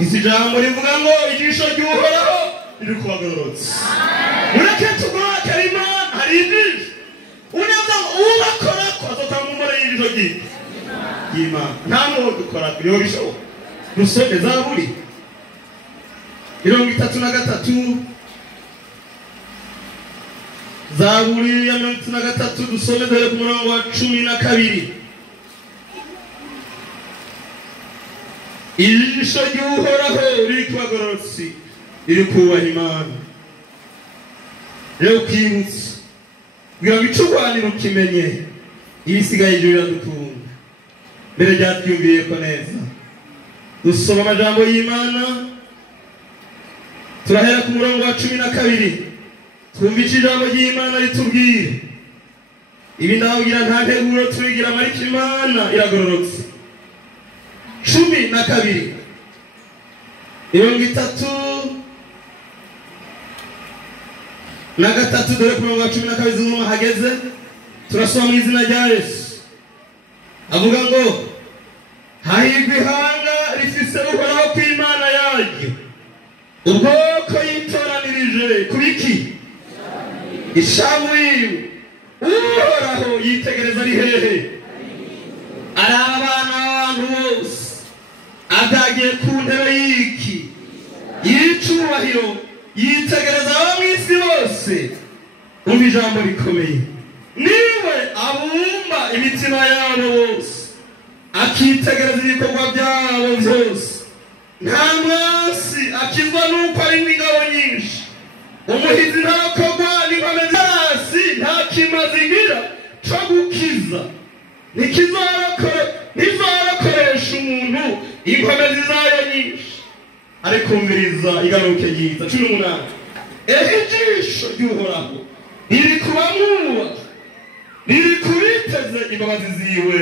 isi jambo rivuga ngo ijisho ry'Uhoraho riri kubagororotse mureke tugwakira Imana hari ijisho uneza ubakora ko azotanga umubare y'ijisho ry'Imana nta n'uwo dukora iyo bishoboka dusome Zaburi 33 Zaburi ya 33 dusome dore ku murongo wa 12 ijisho ry'Uhoraho riri kubagororotse riri kubaha Imana rero kwibutsa kugira ngo icurwanire ukimenye ibisigaye ijuru iradukunda mbere ryabyumviye ko neza dusoma amajambo y'Imana turahera ku murongo wa 12 twumvice ijambo ry'Imana ritubwire ibi ndababwira nta nteguro turigira mariko Imana iragororotse 12 33 dore ku murongo wa 12 z'umwe hageze turasoma mu izina rya Yesu avuga ngo hahirwa ihanga rifise Uhoraho kw'Imana yaryo ubwoko yitoranirije kubiki ishavu yiwe Uhoraho yitegereza ari hehe ari abana b'abantu bose adagiye ku ntebe y'iki y'icubahiro yitegereza abo mw'isi bose umva ijambo rikomeye niwe abumba imitima yabo bose akitegereza ibikorwa byabo byose nta mwasi akizwa n'uko ari n'ingabo nyinshi umuhizi ntakorwa n'inkomezi hasi nta kimazi ngira co gukiza ntizorakoresha umuntu inkomezi zayo nyinshi ariko umviriza igaruke ryiza 18 ijisho ry'Uhoraho riri kubamwubaha riri kubiteze imbabazi ziwe